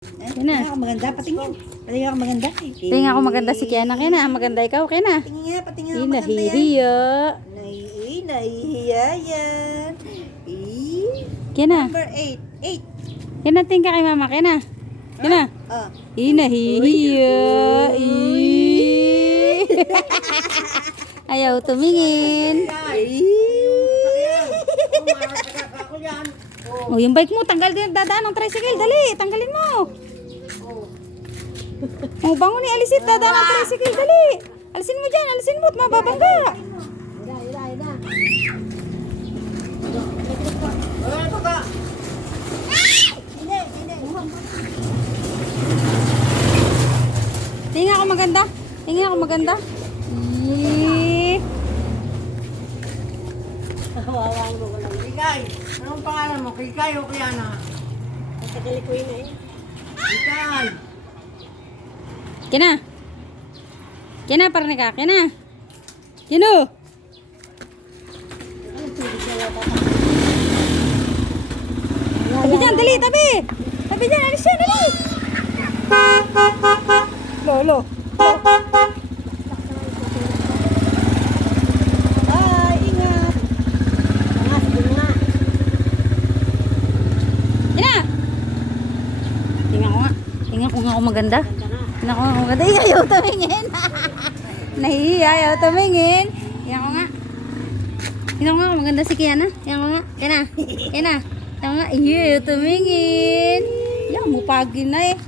Yan na. Tingnan ako maganda, patingin. Patingin ako maganda. Tingnan ako maganda si Kiana. Kena, maganda ikaw. Kena. Patingin nga, patingin ako maganda yan. Nahihiya. Nahihiya yan. Kena. Number 8. 8. Kena, tingka kay mama. Kena. Kena. Oh. Nahihiya. Ayaw tumingin. Oh, yung bike mo, tanggal din, dadaan ng tricycle. Dali, tanggalin mo. Oh, bangon ni alisit, dadaan ng tricycle. Dali. Alisin mo dyan, alisin mo at mababangga. Tingnan ako maganda. Tingnan ako maganda. Hawawang mo lang. Kikay, anong pangalan mo? Kikay o Kiana? Tagali ko yun eh. Kikay. Kena. Kena, parang ka. Kena. Kino. Tabi dyan, dali, tabi. Tabi dyan, alis yan, dali. Lolo. Ay, ingat. Sige nga. Kena. Tingnan ko nga. Tingnan ko nga ako maganda. Tingnan ko nga ako maganda. Ayaw tumingin. Nahihiya, ayaw tumingin. Tingnan ko nga. Tingnan ko nga maganda si Kiana. Tingnan ko nga. Kena. Kena. Tingnan ko nga. Ayaw tumingin. Yan, mupagin na eh.